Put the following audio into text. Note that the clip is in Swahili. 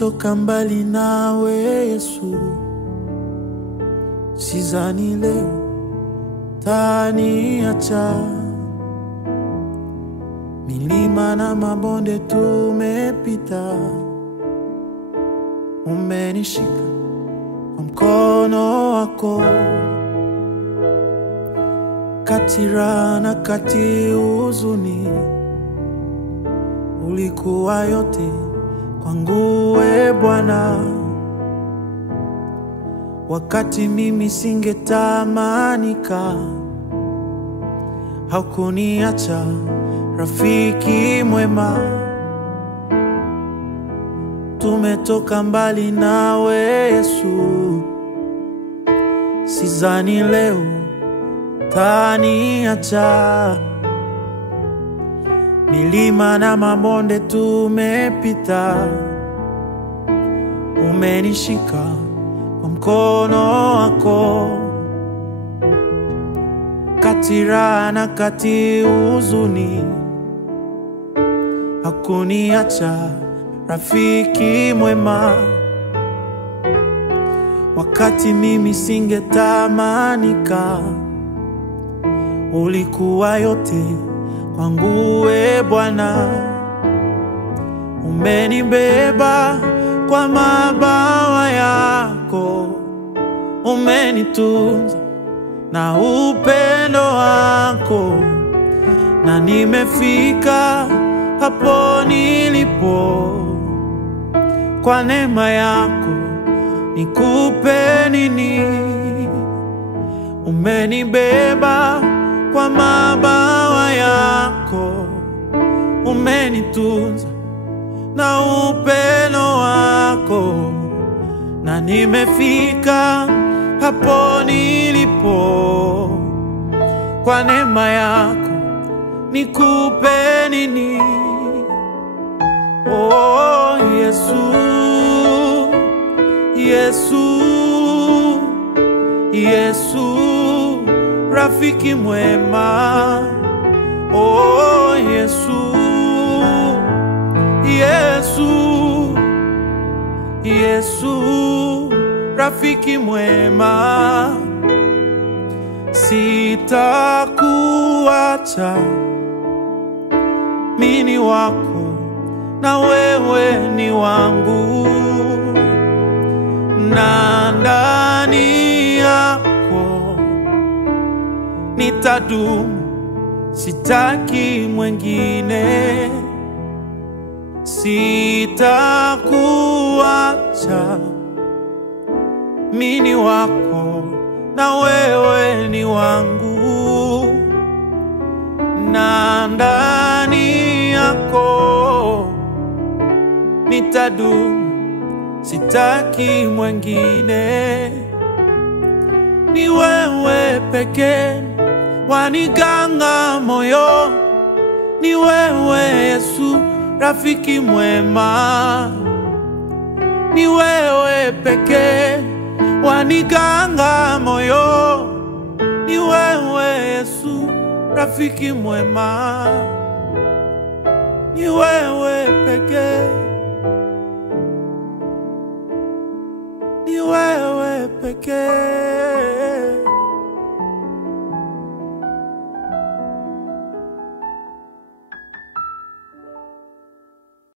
Tumetoka mbali nawe Yesu, sidhani leo utaniacha. Milima na mabonde tumepita, umenishika kwa mkono wako. Kati raha na kati huzuni, ulikuwa yote kwangu we Bwana. Wakati mimi singetamanika, haukuniacha rafiki mwema. Tumetoka mbali nawe Yesu, sidhani leo utaniacha. Milima na mabonde tumepita, umenishika kwa mkono wako. Kati raha na kati huzuni, hakuniacha rafiki mwema. Wakati mimi singetamanika, ulikuwa yote kwangu we Bwana. Umenibeba kwa mabawa yako, umenitunza na upendo wako, na nimefika hapo nilipo kwa neema yako. Nikupe nini? Umenibeba kwa mabawa yako, umenitunza na upendo wako, na nimefika hapo nilipo kwa neema yako. Nikupe nini? Oh Yesu, Yesu, Yesu, rafiki mwema. Oh Yesu, Yesu, Yesu, rafiki mwema. Sitakuacha, mimi ni wako na wewe ni wangu, na ndani yako nitadumu, sitaki mwengine. Sitakuacha, mimi ni wako na wewe ni wangu, na ndani yako nitadumu, sitaki mwengine. Ni wewe pekee waniganga moyo, ni wewe Yesu rafiki mwema. Ni wewe pekee waniganga moyo, ni wewe Yesu rafiki mwema. Ni wewe pekee, ni wewe pekee.